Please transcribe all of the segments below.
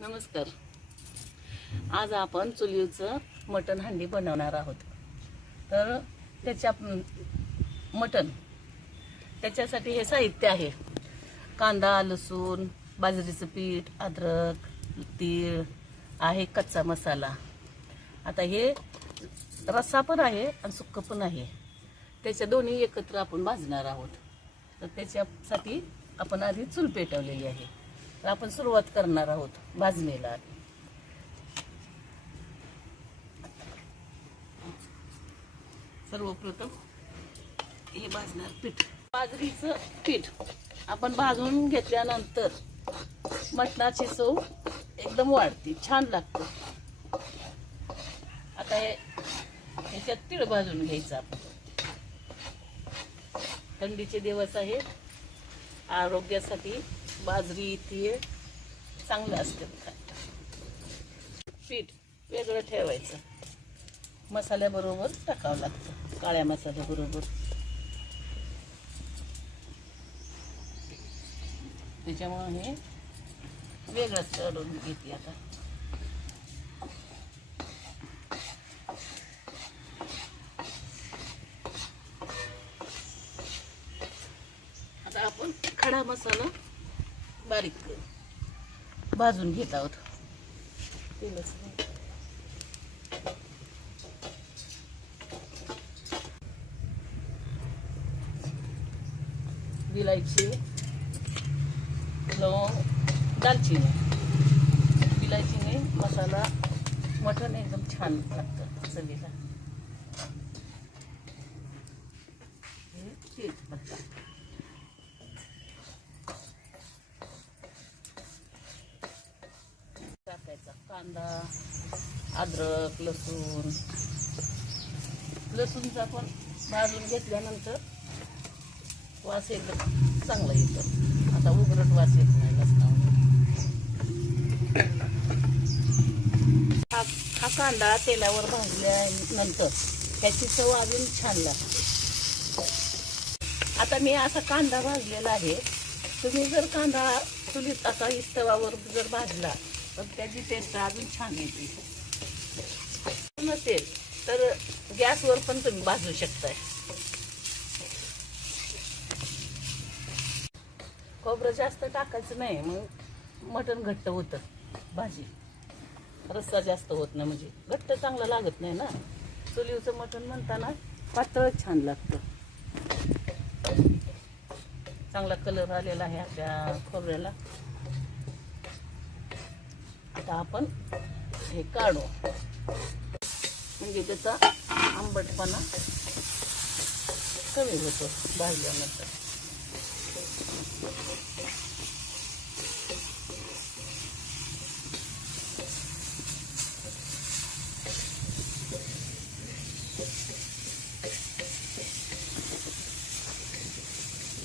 नमस्कार. आज आपण चुलीचं मटण हंडी बनवणार आहोत. तर त्याच्या मटण. त्याच्यासाठी हे साहित्य आहे. कांदा लसूण बाजरीचं पीठ अद्रक तीळ आहे कच्चा मसाला. आता हे रस्सा पण आहे आणि सुक्कं पण आहे. त्याच्या दोन्ही एकत्र आपण भाजणार आहोत. तर त्याच्यासाठी आपण आधी चूल पेटवलेली आहे. आपण सुरुवात करणार आहोत भाजणीला. सर्वप्रथम हे भाजणार पीठ. बाजरीचं पीठ आपण भाजून घेतल्यानंतर मटणाची चव एकदम वाढते छान लागते. आता हे ह्याच्यात तीळ भाजून घ्यायचं आपण. थंडीचे दिवस आहे आरोग्यासाठी बाजरी तीळ चांगलं असतं. पीठ वेगळं ठेवायचं. मसाल्याबरोबर टाकावं लागतं. काळ्या मसाल्याबरोबर. त्याच्यामुळं हे वेगळंच काढून घेते आता आपण खडा मसाला बारीक करू भाजून घेत आहोत. विलायची लवंग दालचिनी. विलायचीने मसाला मटण एकदम छान लागतं चवीला हे तेजपत्ता टाकायचा कांदा अद्रक लसूण. लसूणचा पण भाजून घेतल्यानंतर वास एकदम चांगला येतो. आता उघडट वास येत नाही लसणावर. हा हा कांदा तेलावर भाजल्यानंतर त्याची चव अजून छान लागते. आता मी असा कांदा भाजलेला आहे. तुम्ही जर कांदा चुलीत असा इस्तवावर जर भाजला पण त्याची टेस्ट अजून छान येते. नसेल तर गॅसवर पण तुम्ही भाजू शकताय. खोबरं जास्त टाकायचं नाही मग मटण घट्ट होतं भाजी. रस्सा जास्त होत नाही म्हणजे. घट्ट चांगलं लागत नाही ना. चुलीवचं मटण म्हणताना पातळच छान लागतं. चांगला कलर आलेला आहे आपल्या खोबऱ्याला. आता आपण हे काढू. म्हणजे त्याचा आंबटपणा कमी होतो भाजल्यानंतर.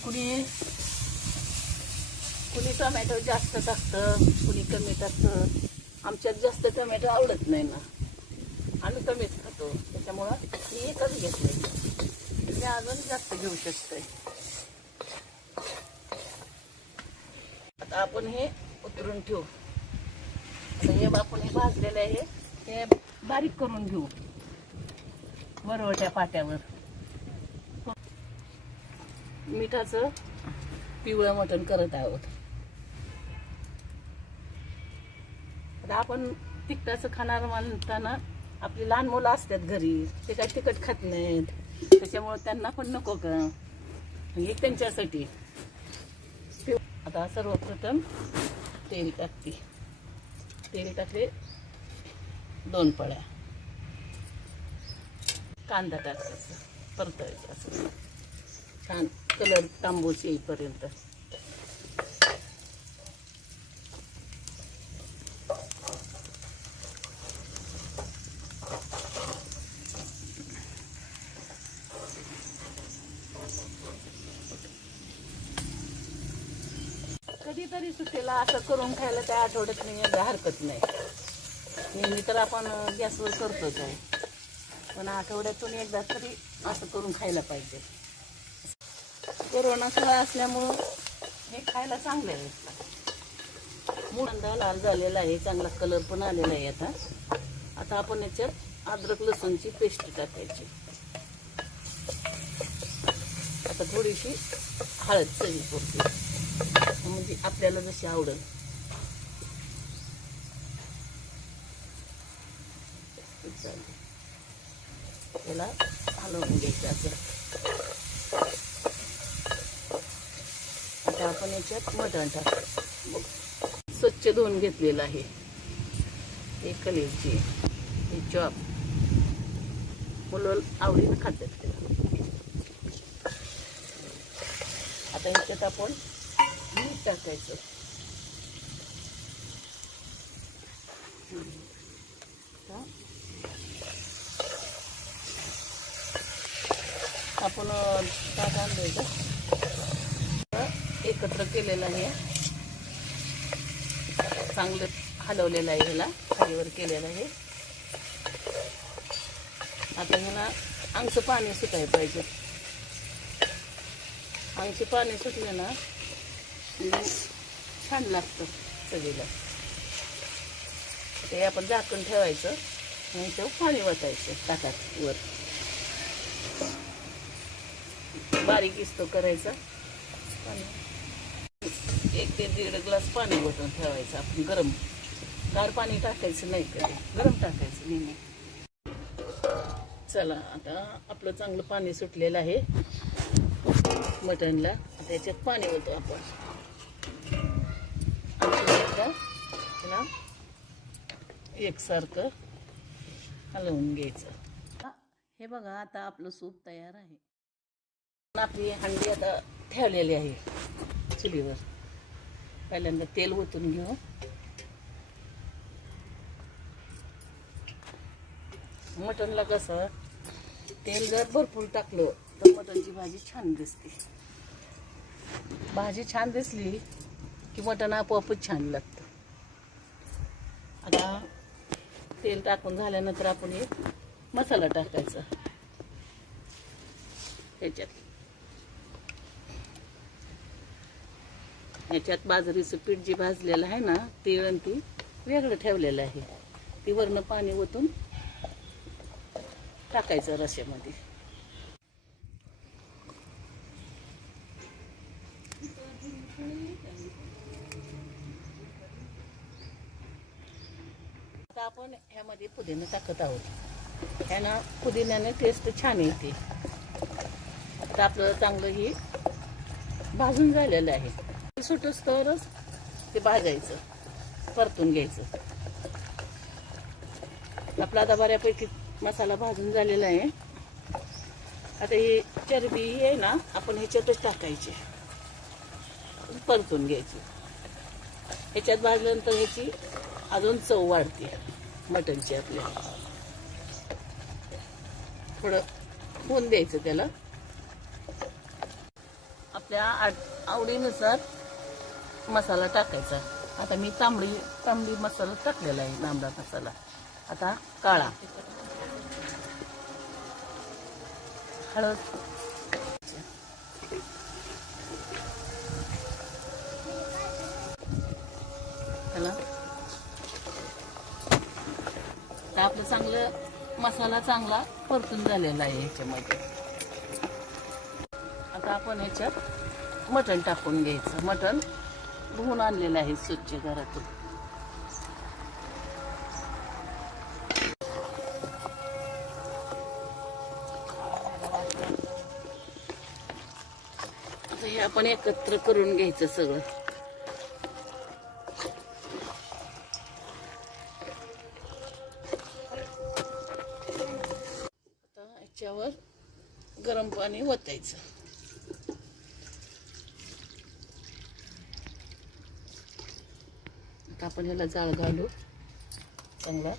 कुणी कुणी टोमॅटो जास्त टाकतं कुणी कमी टाकतं. आमच्यात जास्त टोमॅटो आवडत नाही ना. आम्ही कमीच खातो. त्याच्यामुळं मी एकच घेतले तुम्ही अजून जास्त घेऊ शकते. आता आपण हे उतरून ठेवू. आता हे आपण हे भाजलेलं आहे. हे बारीक करून घेऊ. वरवट्या पाट्यावर. मिठाचं पिवळं मटण करत आहोत. आता आपण तिखटाचं खाणार म्हणताना आपली लहान मुलं असतात घरी ते काय तिखट खात नाहीत. त्याच्यामुळं त्यांना पण नको का हे त्यांच्यासाठी. आता सर्वप्रथम तेल टाकते. तेल टाकले दोन पळ्या. कांदा टाकायचा परतायचा. असं छान कलर तांबूस येईपर्यंत. कधीतरी सुट्टीला असं करून खायला त्या आठवड्यात नाही हरकत नाही. नेहमी तर आपण गॅसवर करतोच आहे. पण आठवड्यातून एकदा तरी असं करून खायला पाहिजे. कोरोना काळ असल्यामुळं हे खायला चांगलं आहे. कांदा लाल झालेला आहे चांगला कलर पण आलेला आहे आता. आता आपण याच्यात अद्रक लसूणची पेस्ट टाकायची. आता थोडीशी हळद चवी पुरते म्हणजे आपल्याला जशी आवडेल. चालेल. त्याला हलवून घ्यायचं असं. आता आपण याच्यात मटण टाकू. स्वच्छ धुवून घेतलेलं आहे. हे कलेची हे चॉप. मुलं आवडीनं खातात. आता ह्याच्यात आपण टाकायचं. आपण ताट आणलं का? एकत्र केलेलं आहे. चांगलं हलवलेलं आहे ह्याला खालीवर केलेलं आहे. आता ह्याला अंगचं पाणी सुटायला पाहिजे. अंगचे पाणी सुटले ना छान लागतं सगळीला. ते आपण झाकून ठेवायचं आणि ते पाणी वाटायचं ताकात वर. बारीक इस्तो करायचा. पाणी एक ते दीड ग्लास पाणी वटून ठेवायचं आपण गरम. गार पाणी टाकायचं नाही कधी. गरम टाकायचं नेहमी. चला आता आपलं चांगलं पाणी सुटलेलं आहे. मटणला. त्याच्यात पाणी होतं आपण. त्याला एकसारखं हलवून घ्यायचं. हे बघा आता आपलं सूप तयार आहे. आपली हंडी आता ठेवलेली आहे चुलीवर. पहिल्यांदा तेल ओतून घेऊ. मटणला कसं तेल जर भरपूर टाकलं तर मटणची भाजी छान दिसते. भाजी छान दिसली की मटण आपोआपच छान लागतं आता तेल टाकून झाल्यानंतर आपण हे मसाला टाकायचा. ह्याच्यात. याच्यात बाजरीचं पीठ जे भाजलेलं आहे ना ते आणि ती वेगळं ठेवलेलं आहे. ती वरनं पाणी ओतून टाकायचं रश्यामध्ये आता मध्ये पुदिना टाकत आहोत. ह्यानं पुदिन्याने टेस्ट छान येते. आता आपलं चांगलं ही भाजून झालेलं आहे. सुट तरच ते भाजायचं परतून घ्यायचं. आपला आता बऱ्यापैकी मसाला भाजून झालेला आहे. आता ही चरबी ही आहे ना आपण ह्याच्यातच टाकायची. परतून घ्यायची. ह्याच्यात भाजल्यानंतर ह्याची अजून चव वाढते. मटणची आपल्या थोडं होऊन द्यायचं त्याला. आपल्या आवडीनुसार मसाला टाकायचा. आता मी तांबडी तांबडी मसाला टाकलेला आहे तांबडा मसाला. आता काळा. हळद. आपलं चांगलं मसाला चांगला परतून झालेला आहे ह्याच्यामध्ये. आता आपण ह्याच्यात मटण टाकून घ्यायचं. मटण धुवून आणलेलं आहे स्वच्छ घरातून. हे आपण एकत्र करून घ्यायचं सगळं. पाणी आता आपण ह्याला जाळ घालू. चांगला.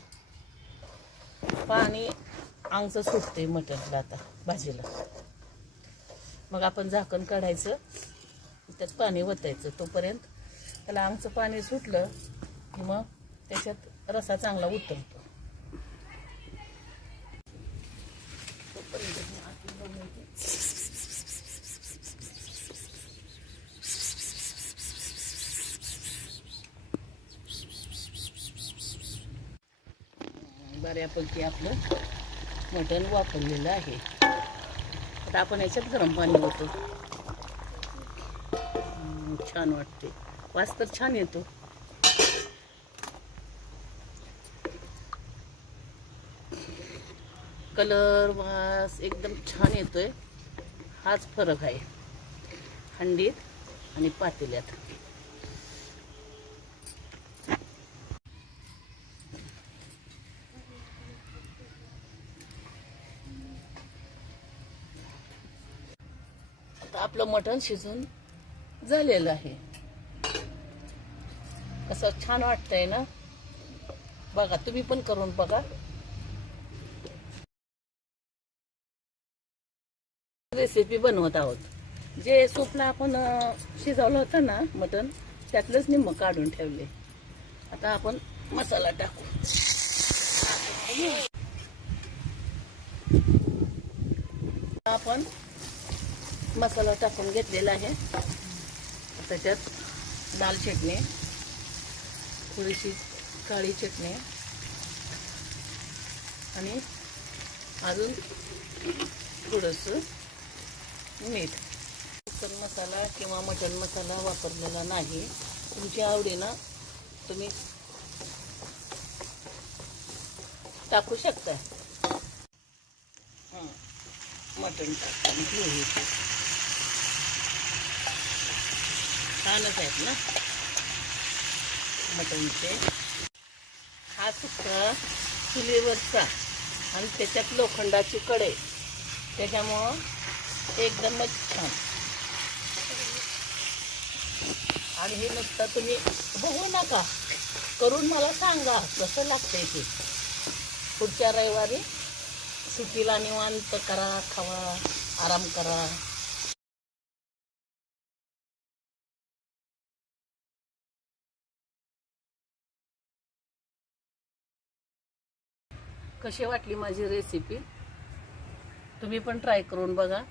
पाणी अंगचं सुटते मटणला आता भाजीला. मग आपण झाकण काढायचं. त्यात पाणी ओतायचं तोपर्यंत त्याला अंगचं पाणी सुटलं की मग त्याच्यात रसा चांगला उतरतो. तोपर्यंत मी आतून बनवते. बऱ्यापैकी आपलं मटण वापरलेलं आहे. आता आपण याच्यात गरम पाणी होतो छान वाटते. वास तर छान येतो. कलर वास एकदम छान येतोय. हाच फरक आहे. हंडीत आणि पातेल्यात. आपलं मटण शिजून झालेलं आहे. असं छान वाटतंय ना? बघा तुम्ही पण करून बघा. रेसिपी बनवत आहोत. जे सूपला आपण शिजवलं होतं ना मटण त्यातलंच निम्म काढून ठेवले. आता आपण मसाला टाकू. आपण मसाला टाकून घेतलेला आहे. त्याच्यात लाल चटणी थोडीशी काळी चटणी आणि अजून थोडंसं मीठ. चिकन मसाला किंवा मटण मसाला वापरलेला नाही. तुमच्या आवडीनं तुम्ही टाकू शकता. मटण टाकून घेऊ छानच आहेत ना? मटणचे हा सुका चुलीवरचा आणि त्याच्यात लोखंडाची कढई. त्याच्यामुळं एकदमच छान. आणि हे नुसतं तुम्ही बघू नका. करून मला सांगा कसं लागतंय ते. पुढच्या रविवारी सुट्टीला निवांत करा खावा आराम करा. कशी वाटली माझी रेसिपी तुम्ही पण ट्राय करून बघा.